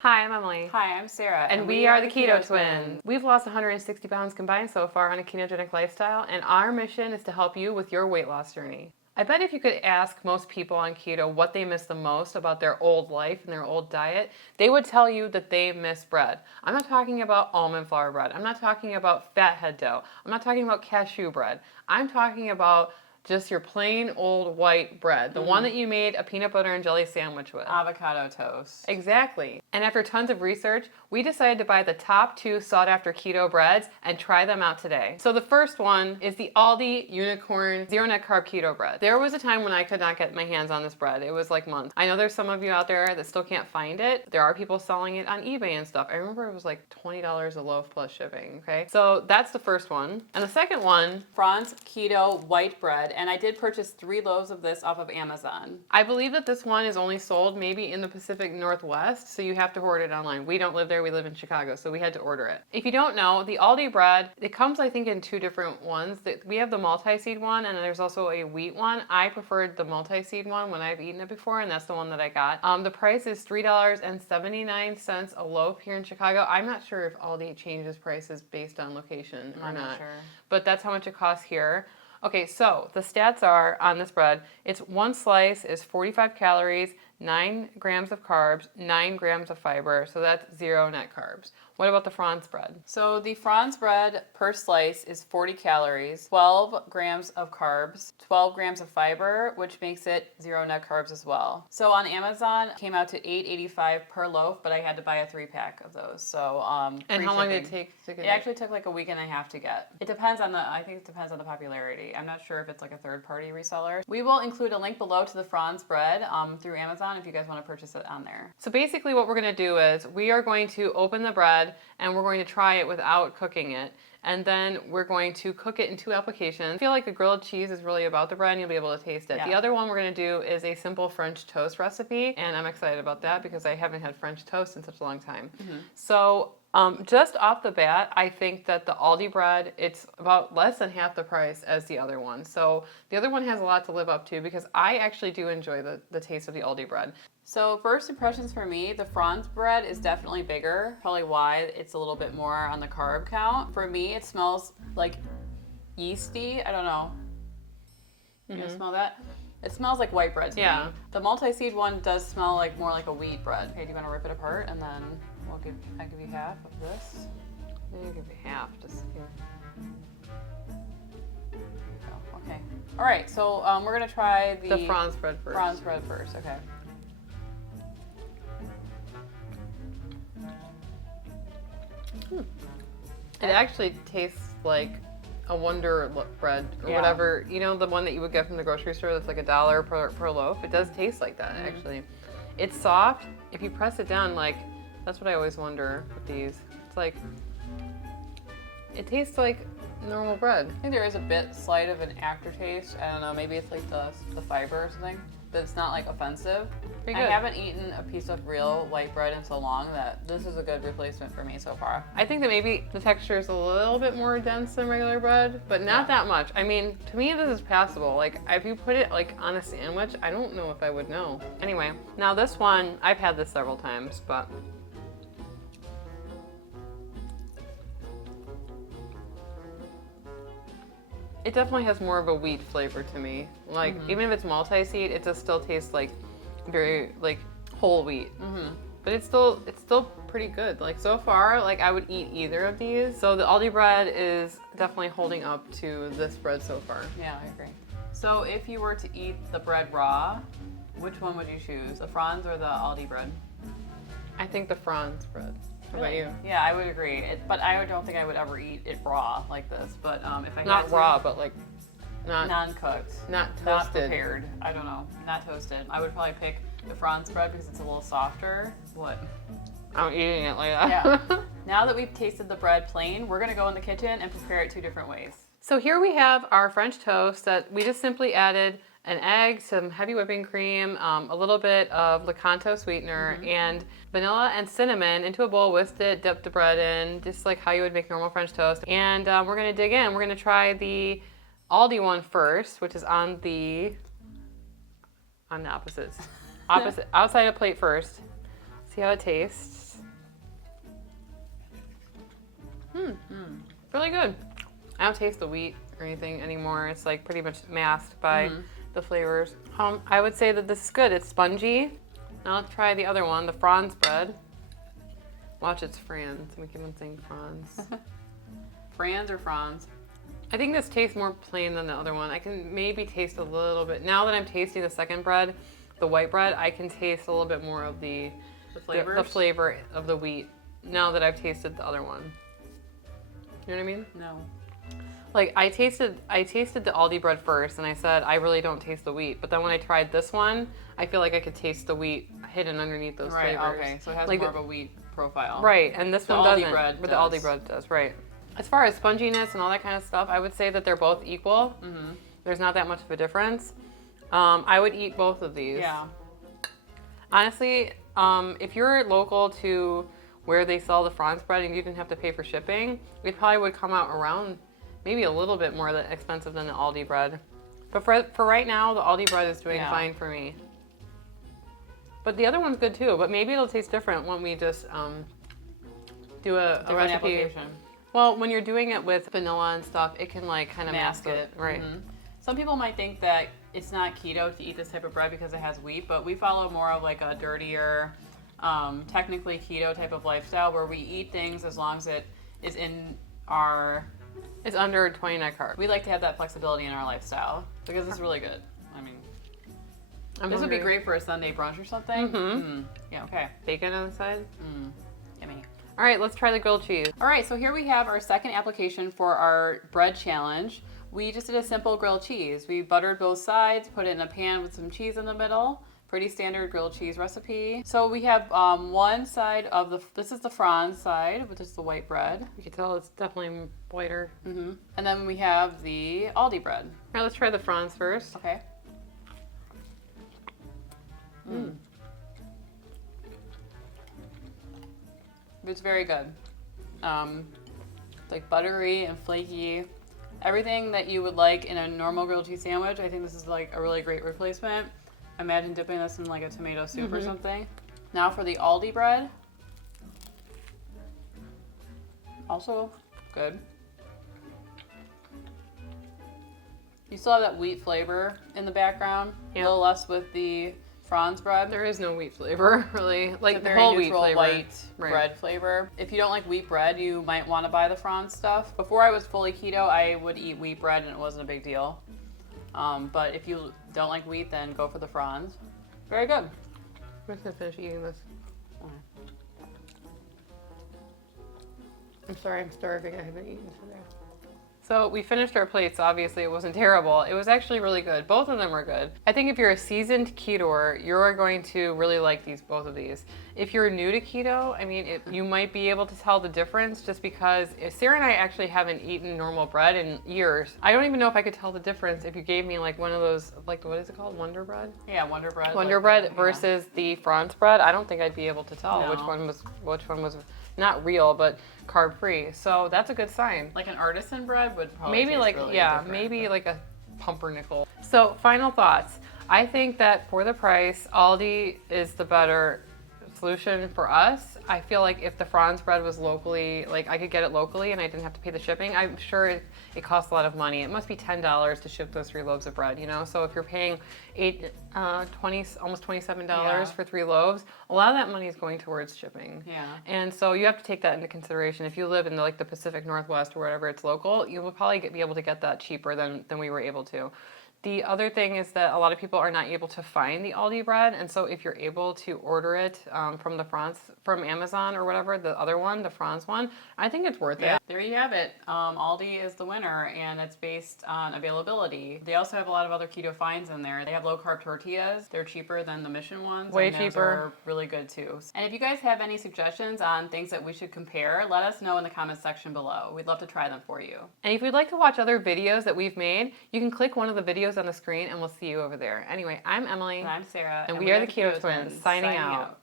Hi, I'm Emily. Hi, I'm Sarah. And we are the Keto Twins. We've lost 160 pounds combined so far on a ketogenic lifestyle, and our mission is to help you with your weight loss journey. I bet if you could ask most people on keto what they miss the most about their old life and their old diet, they would tell you that they miss bread. I'm not talking about almond flour bread. I'm not talking about fathead dough. I'm not talking about cashew bread. I'm talking about just your plain old white bread, the one that you made a peanut butter and jelly sandwich with. Avocado toast. Exactly. And after tons of research, we decided to buy the top 2 sought after keto breads and try them out today. So the first one is the Aldi Unicorn Zero Net Carb Keto Bread. There was a time when I could not get my hands on this bread. It was like months. I know there's some of you out there that still can't find it. There are people selling it on eBay and stuff. I remember it was like $20 a loaf plus shipping, okay? So that's the first one. And the second one, Franz Keto White bread, and I did purchase 3 loaves of this off of Amazon. I believe that this one is only sold maybe in the Pacific Northwest, so you have to order it online. We don't live there, we live in Chicago, so we had to order it. If you don't know, the Aldi bread, it comes I think in 2 different ones. We have the multi-seed one, and there's also a wheat one. I preferred the multi-seed one when I've eaten it before, and that's the one that I got. The price is $3.79 a loaf here in Chicago. I'm not sure if Aldi changes prices based on location or I'm not, not sure. but that's how much it costs here. Okay, so the stats are on this bread, it's 1 slice is 45 calories, 9 grams of carbs, 9 grams of fiber, so that's 0 net carbs. What about the Franz bread? So the Franz bread per slice is 40 calories, 12 grams of carbs, 12 grams of which makes it 0 net carbs as well. So on Amazon, it came out to $8.85 per loaf, but I had to buy a 3-pack of those. So and how long did it take to get it? Actually took like a week and a half to get. It depends on I think it depends on the popularity. I'm not sure if it's like a third-party reseller. We will include a link below to the Franz bread through Amazon if you guys want to purchase it on there. So basically what we're going to do is we are going to open the bread and we're going to try it without cooking it. And then we're going to cook it in 2 applications. I feel like the grilled cheese is really about the bread and you'll be able to taste it. Yeah. The other one we're going to do is a simple French toast recipe. And I'm excited about that because I haven't had French toast in such a long time. So just off the bat, I think that the Aldi bread, it's about less than half the price as the other one. So the other one has a lot to live up to because I actually do enjoy the taste of the Aldi bread. So first impressions for me, the Franz bread is definitely bigger. Probably why it's a little bit more on the carb count. For me, it smells like yeasty. I don't know. You smell that? It smells like white bread to me. The multi-seed one does smell like more like a wheat bread. Okay, do you want to rip it apart and then I'll give you half of this? I'll give you half, just here. Okay. All right, so we're gonna try the Franz bread first. Franz bread first, okay. It actually tastes like a Wonder bread or whatever. You know, the one that you would get from the grocery store that's like $1 per loaf? It does taste like that, actually. It's soft. If you press it down, like, that's what I always wonder with these. It's like, it tastes like normal bread. I think there is a bit slight of an aftertaste. I don't know, maybe it's like the fiber or something, but it's not like offensive. I haven't eaten a piece of real white bread in so long that this is a good replacement for me so far. I think that maybe the texture is a little bit more dense than regular bread, but not that much. I mean, to me this is passable. Like, if you put it like on a sandwich, I don't know if I would know. Anyway, now this one, I've had this several times, but it definitely has more of a wheat flavor to me. Like, even if it's multi-seed, it just still tastes like very like whole wheat. But it's still pretty good. Like, so far, like, I would eat either of these. So the Aldi bread is definitely holding up to this bread so far. Yeah, I agree. So if you were to eat the bread raw, which one would you choose? The Franz or the Aldi bread? I think the Franz bread. How about you? Yeah, I would agree. But I don't think I would ever eat it raw like this. But if I not had to, raw, but like non-cooked, not toasted, not prepared. I don't know, not toasted. I would probably pick the Franz bread because it's a little softer. What? I'm eating it like that. Yeah. Now that we've tasted the bread plain, we're gonna go in the kitchen and prepare it 2 different ways. So here we have our French toast that we just simply added an egg, some heavy whipping cream, a little bit of Lakanto sweetener, and vanilla and cinnamon into a bowl, whisked it, dipped the bread in, just like how you would make normal French toast. And we're gonna dig in. We're gonna try the Aldi one first, which is on the opposite outside of plate first. See how it tastes. Really good. I don't taste the wheat or anything anymore. It's like pretty much masked by the flavors. I would say that this is good. It's spongy. Now let's try the other one, the Franz bread. Watch, it's Franz. We keep on saying Franz. Franz or Franz? I think this tastes more plain than the other one. I can maybe taste a little bit. Now that I'm tasting the second bread, the white bread, I can taste a little bit more of the flavors? The flavor of the wheat now that I've tasted the other one. You know what I mean? No. Like I tasted the Aldi bread first and I said I really don't taste the wheat. But then when I tried this one, I feel like I could taste the wheat hidden underneath those flavors. Okay. So it has like, more of a wheat profile. Right, and this one Aldi doesn't. bread but does. the Aldi bread does, right. As far as sponginess and all that kind of stuff, I would say that they're both equal. There's not that much of a difference. I would eat both of these. Yeah. Honestly, if you're local to where they sell the Franz bread and you didn't have to pay for shipping, it probably would come out around maybe a little bit more expensive than the Aldi bread. But for right now, the Aldi bread is doing fine for me. But the other one's good too, but maybe it'll taste different when we just do a recipe. Application. Well, when you're doing it with vanilla and stuff, it can like kind of Mask it. Right. Some people might think that it's not keto to eat this type of bread because it has wheat, but we follow more of like a dirtier, technically keto type of lifestyle where we eat things as long as it is in our... It's under 29 carbs. We like to have that flexibility in our lifestyle because it's really good. I mean, this would be great for a Sunday brunch or something. Yeah, okay. Bacon on the side. Yummy. All right, let's try the grilled cheese. All right, so here we have our second application for our bread challenge. We just did a simple grilled cheese. We buttered both sides, put it in a pan with some cheese in the middle. Pretty standard grilled cheese recipe. So we have one side of this is the Franz side, which is the white bread. You can tell it's definitely whiter. And then we have the Aldi bread. All right, let's try the Franz first. Okay. It's very good. Like buttery and flaky. Everything that you would like in a normal grilled cheese sandwich. I think this is like a really great replacement. Imagine dipping this in like a tomato soup or something. Now for the Aldi bread. Also good. You still have that wheat flavor in the background. A little less with the Franz bread. There is no wheat flavor, really. Like It's a the very whole wheat neutral flavor. white bread flavor. If you don't like wheat bread, you might want to buy the Franz stuff. Before I was fully keto, I would eat wheat bread and it wasn't a big deal. But if you don't like wheat, then go for the Franz. Very good. I'm just gonna finish eating this. I'm sorry, I'm starving. I haven't eaten today. So we finished our plates. Obviously, it wasn't terrible. It was actually really good. Both of them were good. I think if you're a seasoned ketoer, you're going to really like both of these. If you're new to keto, I mean, you might be able to tell the difference just because Sarah and I actually haven't eaten normal bread in years. I don't even know if I could tell the difference if you gave me like one of those, like what is it called, Wonder Bread? Yeah, Wonder Bread. Wonder Bread versus the Franz bread. I don't think I'd be able to tell No. which one was not real but carb free. So that's a good sign. Like an artisan bread would probably Maybe taste like really different, maybe but- like a pumpernickel. So final thoughts. I think that for the price, Aldi is the better solution for us. I feel like if the Franz bread was locally, like I could get it locally and I didn't have to pay the shipping, I'm sure it costs a lot of money. It must be $10 to ship those 3 loaves of bread, you know? So if you're paying almost $27 for 3 loaves, a lot of that money is going towards shipping. Yeah. And so you have to take that into consideration. If you live in the Pacific Northwest or wherever it's local, you will probably be able to get that cheaper than we were able to. The other thing is that a lot of people are not able to find the Aldi bread, and so if you're able to order it from Amazon or whatever, the other one, the Franz one, I think it's worth it. There you have it. Aldi is the winner, and it's based on availability. They also have a lot of other keto finds in there. They have low-carb tortillas. They're cheaper than the Mission ones. Way and those cheaper. are really good, too. And if you guys have any suggestions on things that we should compare, let us know in the comments section below. We'd love to try them for you. And if you'd like to watch other videos that we've made, you can click one of the videos on the screen, and we'll see you over there. Anyway, I'm Emily. And I'm Sarah. And we are the Keto Twins, signing out.